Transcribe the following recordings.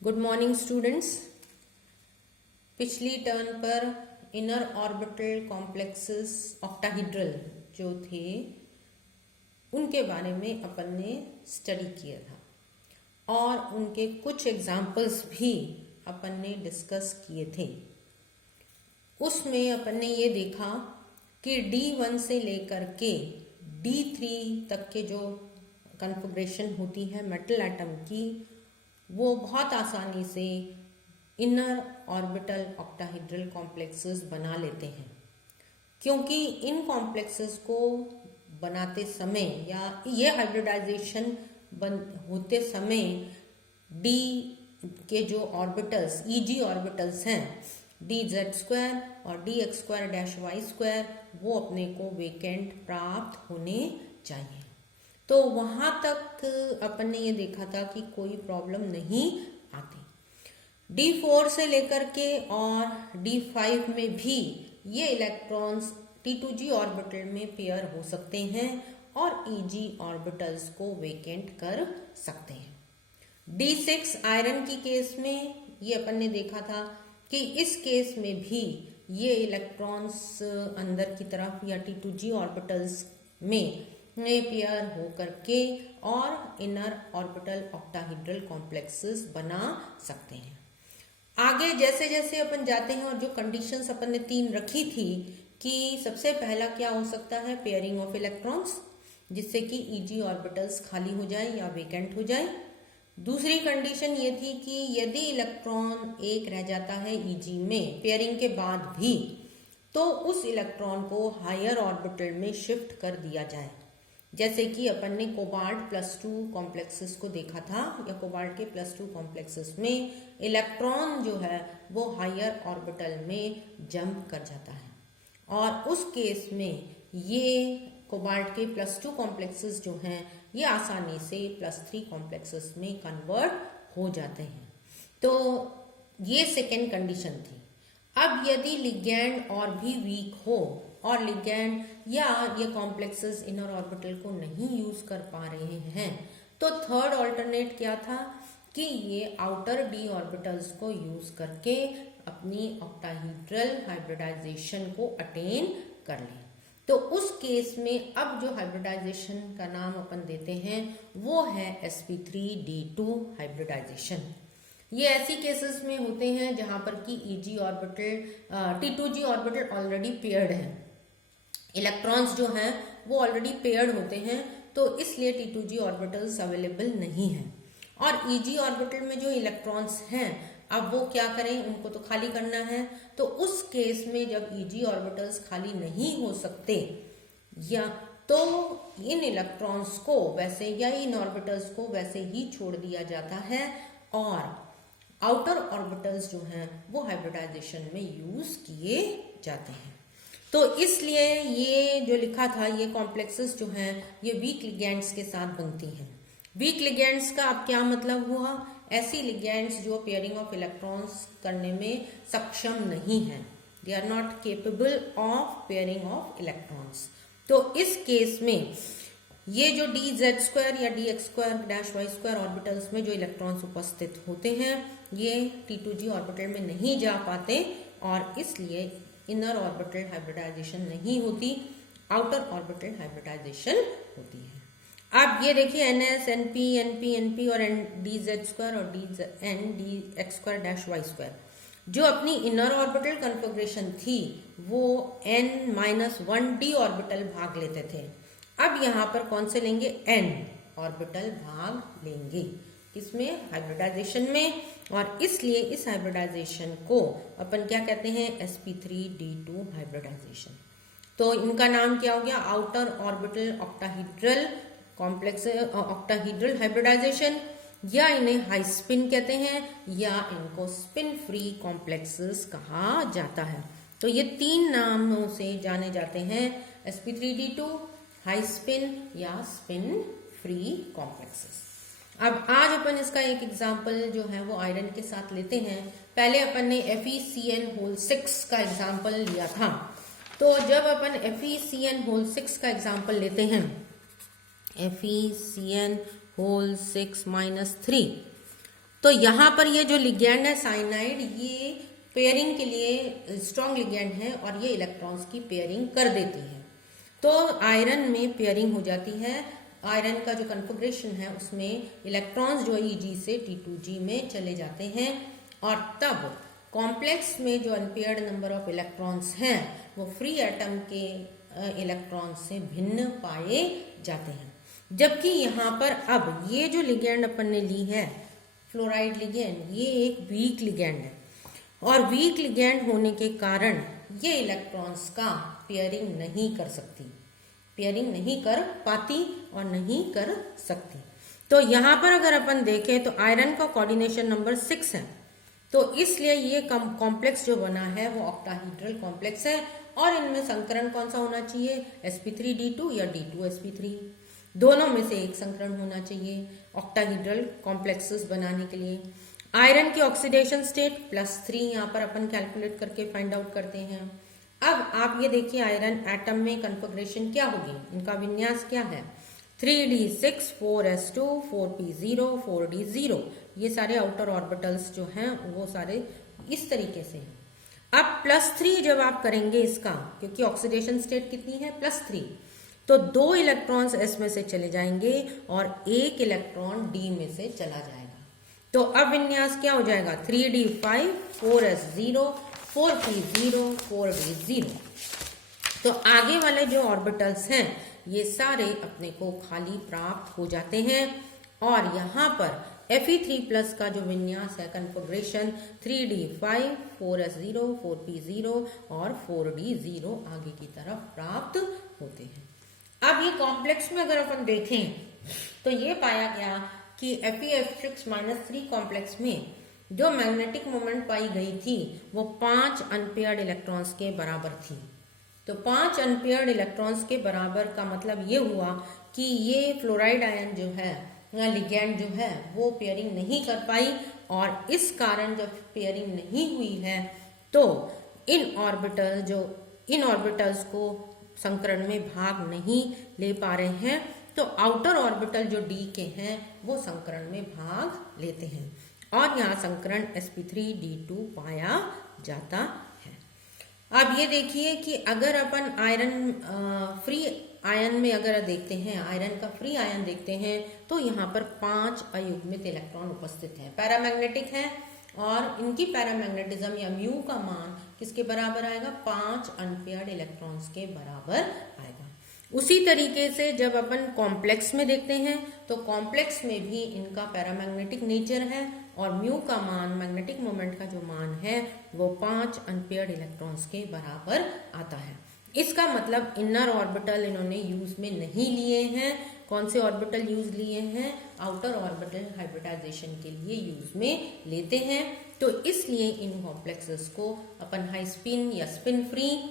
Good morning students. पिछली turn पर inner orbital complexes octahedral जो थे उनके बारे में अपन ने स्टडी किया था और उनके कुछ एग्जाम्पल्स भी अपन ने डिस्कस किए थे। उसमें अपन ने ये देखा कि D1 से लेकर के D3 तक के जो कॉन्फ़िगरेशन होती है मेटल एटम की, वो बहुत आसानी से इनर ऑर्बिटल ऑक्टाहीड्रल कॉम्प्लेक्सेस बना लेते हैं, क्योंकि इन कॉम्प्लेक्सेस को बनाते समय या ये हाइब्रिडाइजेशन होते समय डी के जो ऑर्बिटल्स ईजी ऑर्बिटल्स हैं dz² और dx²-y², वो अपने को वेकेंट प्राप्त होने चाहिए। तो वहां तक अपन ने ये देखा था कि कोई प्रॉब्लम नहीं आती। D4 से लेकर के और D5 में भी ये इलेक्ट्रॉन्स T2g ऑर्बिटल में पेयर हो सकते हैं और EG ऑर्बिटल्स को वेकेंट कर सकते हैं। D6 आयरन की केस में ये अपन ने देखा था कि इस केस में भी ये इलेक्ट्रॉन्स अंदर की तरफ या T2g ऑर्बिटल्स में पेयर हो करके और इनर ऑर्बिटल ऑक्टाहीड्रल कॉम्प्लेक्सेस बना सकते हैं। आगे जैसे जैसे अपन जाते हैं और जो कंडीशंस अपन ने 3 रखी थी कि सबसे पहला क्या हो सकता है, पेयरिंग ऑफ इलेक्ट्रॉन्स, जिससे कि ईजी ऑर्बिटल्स खाली हो जाए या वेकेंट हो जाए। दूसरी कंडीशन ये थी कि यदि इलेक्ट्रॉन एक रह जाता है ईजी में पेयरिंग के बाद भी, तो उस इलेक्ट्रॉन को हायर ऑर्बिटल में शिफ्ट कर दिया जाए। जैसे कि अपन ने कोबाल्ट +2 कॉम्प्लेक्सेस को देखा था, या कोबाल्ट के +2 कॉम्प्लेक्सेस में इलेक्ट्रॉन जो है वो हायर ऑर्बिटल में जंप कर जाता है और उस केस में ये कोबाल्ट के +2 कॉम्प्लेक्सेस जो हैं ये आसानी से +3 कॉम्प्लेक्सेस में कन्वर्ट हो जाते हैं। तो ये सेकेंड कंडीशन थी। अब यदि लिगैंड और भी वीक हो और लिगैंड या ये कॉम्प्लेक्सेस इनर ऑर्बिटल को नहीं यूज कर पा रहे हैं, तो थर्ड ऑल्टरनेट क्या था कि ये आउटर डी ऑर्बिटल्स को यूज करके अपनी ऑक्टाहीड्रल हाइब्रिडाइजेशन को अटेन कर लें। तो उस केस में अब जो हाइब्रिडाइजेशन का नाम अपन देते हैं वो है sp3d2 हाइब्रिडाइजेशन। ये ऐसी केसेस में होते हैं जहां पर कि easy orbital T2g orbital already paired है, इलेक्ट्रॉन्स जो हैं वो ऑलरेडी पेयर्ड होते हैं, तो इसलिए T2g ऑर्बिटल्स अवेलेबल नहीं है। और ईजी ऑर्बिटल में जो इलेक्ट्रॉन्स हैं अब वो क्या करें, उनको तो खाली करना है। तो उस केस में जब ईजी ऑर्बिटल्स खाली नहीं हो सकते या तो इन इलेक्ट्रॉन्स को वैसे या इन ऑर्बिटल्स को वैसे ही छोड़ दिया जाता है और आउटर ऑर्बिटल्स जो हैं वो हाइब्रिडाइजेशन में यूज किए जाते हैं। तो इसलिए ये जो लिखा था, ये कॉम्प्लेक्सेस जो हैं ये वीक लिगैंड्स के साथ बनती हैं। वीक लिगैंड्स का अब क्या मतलब हुआ, ऐसी लिगैंड्स जो पेयरिंग ऑफ इलेक्ट्रॉन्स करने में सक्षम नहीं है, they are not capable of pairing of electrons. तो इस केस में ये जो dz² या dx²-y² ऑर्बिटल्स में जो इलेक्ट्रॉन्स उपस्थित होते हैं ये T2g ऑर्बिटल में नहीं जा पाते और इसलिए इनर ऑर्बिटल हाइब्रिडाइजेशन नहीं होती, आउटर ऑर्बिटल हाइब्रिडाइजेशन होती है। अब ये देखिए ns, np, np, np और dz² और dx²-y² जो अपनी इनर ऑर्बिटल कॉन्फ़िगरेशन थी वो n-1d ऑर्बिटल भाग लेते थे। अब यहाँ पर कौन से लेंगे, n ऑर्बिटल भाग लेंगे इसमें हाइब्रिडाइजेशन में, और इसलिए इस हाइब्रिडाइजेशन को अपन क्या कहते हैं, sp3d2 हाइब्रिडाइजेशन। तो इनका नाम क्या हो गया, outer orbital octahedral complex octahedral hybridisation, या इन्हें हाई स्पिन कहते हैं या इनको स्पिन फ्री कॉम्प्लेक्सेस कहा जाता है। तो ये 3 नामों से जाने जाते हैं, sp3d2, हाई स्पिन या स्पिन फ्री कॉम्प्लेक्सेस। अब आज अपन इसका एक एग्जाम्पल जो है वो आयरन के साथ लेते हैं। पहले अपन ने FeCN6 का एग्जाम्पल लिया था। तो जब अपन FeCN6 का एग्जाम्पल लेते हैं, FeCN6 -3, तो यहाँ पर ये जो लिगैंड है साइनाइड, ये पेयरिंग के लिए स्ट्रॉन्ग लिगैंड है और ये इलेक्ट्रॉन्स की पेयरिंग कर देती है। तो आयरन में पेयरिंग हो जाती है। आयरन का जो कन्फिग्रेशन है उसमें इलेक्ट्रॉन्स जो Eg से T2G में चले जाते हैं और तब कॉम्प्लेक्स में जो अनपेयर्ड नंबर ऑफ इलेक्ट्रॉन्स हैं वो फ्री एटम के इलेक्ट्रॉन्स से भिन्न पाए जाते हैं। जबकि यहाँ पर अब ये जो लिगैंड अपन ने ली है फ्लोराइड लिगैंड, ये एक वीक लिगैंड है और वीक लिगैंड होने के कारण ये इलेक्ट्रॉन्स का पेयरिंग नहीं कर सकती, पेयरिंग नहीं कर पाती और नहीं कर सकती। तो यहाँ पर अगर अपन देखें तो आयरन का कोऑर्डिनेशन नंबर 6 है, तो इसलिए ये कॉम्प्लेक्स जो बना है वो ऑक्टाहीड्रल कॉम्प्लेक्स है और इनमें संकरण कौन सा होना चाहिए, sp3d2 या d2sp3, दोनों में से एक संकरण होना चाहिए ऑक्टाहीड्रल कॉम्प्लेक्सेस बनाने के लिए। आयरन की ऑक्सीडेशन स्टेट +3 यहाँ पर अपन कैलकुलेट करके फाइंड आउट करते हैं। अब आप ये देखिए आयरन एटम में कन्फिग्रेशन क्या होगी, इनका विन्यास क्या है, 3d6 4s2 4p0 4d0, ये सारे आउटर ऑर्बिटल्स जो हैं वो सारे इस तरीके से हैं। अब +3 जब आप करेंगे इसका, क्योंकि ऑक्सीडेशन स्टेट कितनी है +3, तो 2 इलेक्ट्रॉन्स s में से चले जाएंगे और 1 इलेक्ट्रॉन d में से चला जाएगा। तो अब विन्यास क्या हो जाएगा, 3d5 4s0 4p0 4d0। तो आगे वाले जो ऑर्बिटल्स हैं ये सारे अपने को खाली प्राप्त हो जाते हैं और यहाँ पर Fe3+ का जो विन्यास है कन्फिग्रेशन 3d5 4s0 4p0 और 4d0 आगे की तरफ प्राप्त होते हैं। अब ये कॉम्प्लेक्स में अगर अपन देखें तो ये पाया गया कि Fe(F6-3) कॉम्प्लेक्स में जो मैग्नेटिक मोमेंट पाई गई थी वो 5 अनपेयर्ड इलेक्ट्रॉन्स के बराबर थी। तो 5 अनपेयर्ड इलेक्ट्रॉन्स के बराबर का मतलब ये हुआ कि ये फ्लोराइड आयन जो है लिगैंड जो है वो पेयरिंग नहीं कर पाई और इस कारण जब पेयरिंग नहीं हुई है तो इन ऑर्बिटल्स को संकरण में भाग नहीं ले पा रहे हैं, तो आउटर ऑर्बिटल जो d के हैं वो संकरण में भाग लेते हैं और यहाँ संकरण sp3d2 पाया जाता है। अब ये देखिए कि अगर अपन आयरन फ्री आयन में अगर देखते हैं, आयरन का फ्री आयन देखते हैं तो यहाँ पर 5 अयुग्मित इलेक्ट्रॉन उपस्थित हैं, पैरामैग्नेटिक हैं और इनकी पैरामैग्नेटिज्म या म्यू का मान किसके बराबर आएगा, 5 अनपेयर्ड इलेक्ट्रॉन्स के बराबर आएगा। उसी तरीके से जब अपन कॉम्प्लेक्स में देखते हैं तो कॉम्प्लेक्स में भी इनका पैरामैग्नेटिक नेचर है और म्यू का मान, मैग्नेटिक मोमेंट का जो मान है वो 5 अनपेयर्ड इलेक्ट्रॉन्स के बराबर आता है। इसका मतलब इनर ऑर्बिटल इन्होंने यूज में नहीं लिए हैं। कौन से ऑर्बिटल यूज लिए हैं, आउटर ऑर्बिटल हाइब्रिडाइजेशन के लिए यूज में लेते हैं। तो इसलिए इन कॉम्प्लेक्सेस को अपन हाई स्पिन या स्पिन फ्री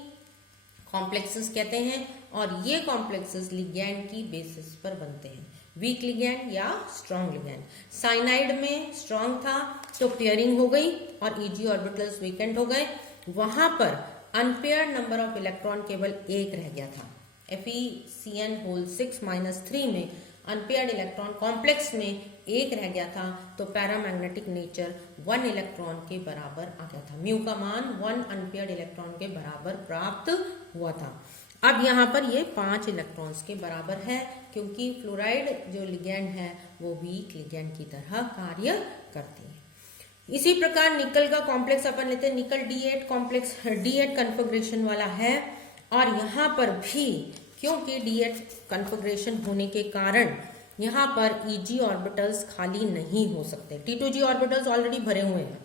कॉम्प्लेक्सेस कहते हैं और ये कॉम्प्लेक्सेस लिगैंड की बेसिस पर बनते हैं, वीक लिगैंड या स्ट्रॉन्ग लिगैंड। साइनाइड में स्ट्रॉन्ग था तो पेयरिंग हो गई और Eg ऑर्बिटल्स वीकेंड हो गए, वहां पर अनपेयर्ड नंबर ऑफ इलेक्ट्रॉन केवल 1 रह गया था। Fe6-3 में अनपेयर्ड इलेक्ट्रॉन कॉम्प्लेक्स में 1 रह गया था तो पैरामैग्नेटिक नेचर 1 इलेक्ट्रॉन के बराबर आ गया था, म्यू का मान 1 अनपेयर्ड इलेक्ट्रॉन के बराबर प्राप्त हुआ था। अब यहाँ पर ये 5 इलेक्ट्रॉन्स के बराबर है क्योंकि फ्लोराइड जो लिगैंड है वो वीक लिगैंड की तरह कार्य करती है। इसी प्रकार निकल का कॉम्प्लेक्स अपन लेते हैं, निकल D8 कॉम्प्लेक्स D8 कन्फिग्रेशन वाला है और यहाँ पर भी क्योंकि D8 कन्फिग्रेशन होने के कारण यहाँ पर Eg ऑर्बिटल्स खाली नहीं हो सकते, T2G ऑर्बिटल्स ऑलरेडी भरे हुए हैं,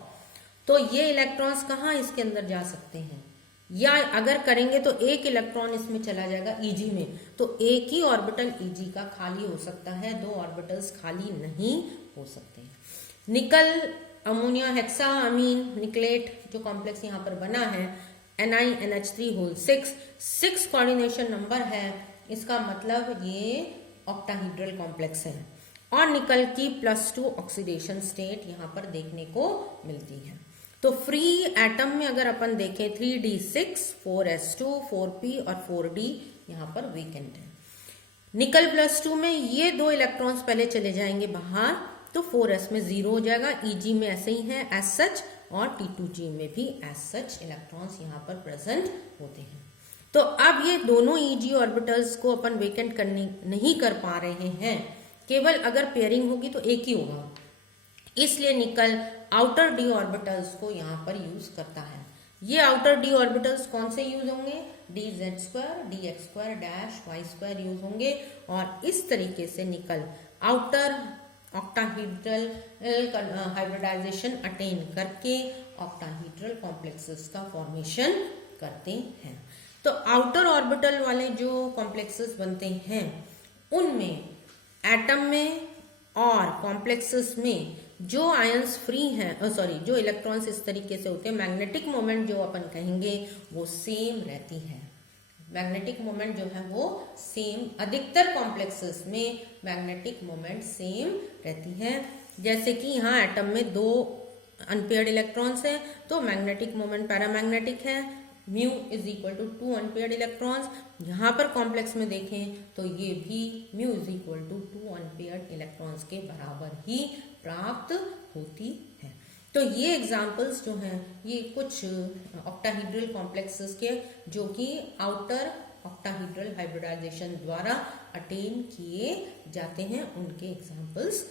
तो ये इलेक्ट्रॉन्स कहाँ इसके अंदर जा सकते हैं, या अगर करेंगे तो 1 इलेक्ट्रॉन इसमें चला जाएगा Eg में, तो एक ही ऑर्बिटल Eg का खाली हो सकता है, 2 ऑर्बिटल्स खाली नहीं हो सकते। निकल अमोनिया हेक्सा अमीन निकलेट जो कॉम्प्लेक्स यहाँ पर बना है NiNH3 6 कोऑर्डिनेशन नंबर है, इसका मतलब ये ऑक्टाहीड्रल कॉम्प्लेक्स है और निकल की +2 ऑक्सीडेशन स्टेट यहाँ पर देखने को मिलती है। तो फ्री एटम में अगर अपन देखें 3d6 4s2 4p और 4d यहाँ पर वीकेंट है। निकल +2 में ये 2 इलेक्ट्रॉन्स पहले चले जाएंगे बाहर तो 4s में 0 हो जाएगा, Eg में ऐसे ही है एज सच, और T2g में भी एज सच इलेक्ट्रॉन्स यहाँ पर प्रेजेंट होते हैं। तो अब ये दोनों Eg ऑर्बिटल्स को अपन वेकेंट नहीं कर पा रहे हैं, केवल अगर पेयरिंग होगी तो एक ही होगा, इसलिए निकल आउटर d ऑर्बिटल्स को यहाँ पर यूज करता है। ये आउटर d ऑर्बिटल्स कौन से यूज होंगे, dz2, dx2 dash y2 use होंगे, और इस तरीके से निकल आउटर ऑक्टाहीड्रल हाइब्रिडाइजेशन अटेन करके ऑक्टाहीड्रल कॉम्प्लेक्सेस का फॉर्मेशन करते हैं। तो आउटर ऑर्बिटल वाले जो कॉम्प्लेक्सेस बनते हैं उनमें एटम में और कॉम्प्लेक्सेस में जो आयंस फ्री हैं, जो इलेक्ट्रॉन्स इस तरीके से होते हैं, मैग्नेटिक मोमेंट जो अपन कहेंगे वो सेम रहती है। मैग्नेटिक मोमेंट जो है वो सेम, अधिकतर कॉम्प्लेक्सेस में मैग्नेटिक मोमेंट सेम रहती है। जैसे कि यहाँ एटम में 2 अनपेयर्ड इलेक्ट्रॉन्स हैं तो मैग्नेटिक मोमेंट पैरामैग्नेटिक है, mu is equal to 2 unpaired electrons. यहाँ पर कॉम्प्लेक्स में देखें तो ये भी mu is equal to 2 unpaired electrons के बराबर ही प्राप्त होती है। तो ये एग्जाम्पल्स जो हैं ये कुछ ऑक्टाहीड्रल कॉम्प्लेक्सेस के जो कि आउटर ऑक्टाहीड्रल हाइब्रिडाइजेशन द्वारा अटेन किए जाते हैं, उनके एग्जाम्पल्स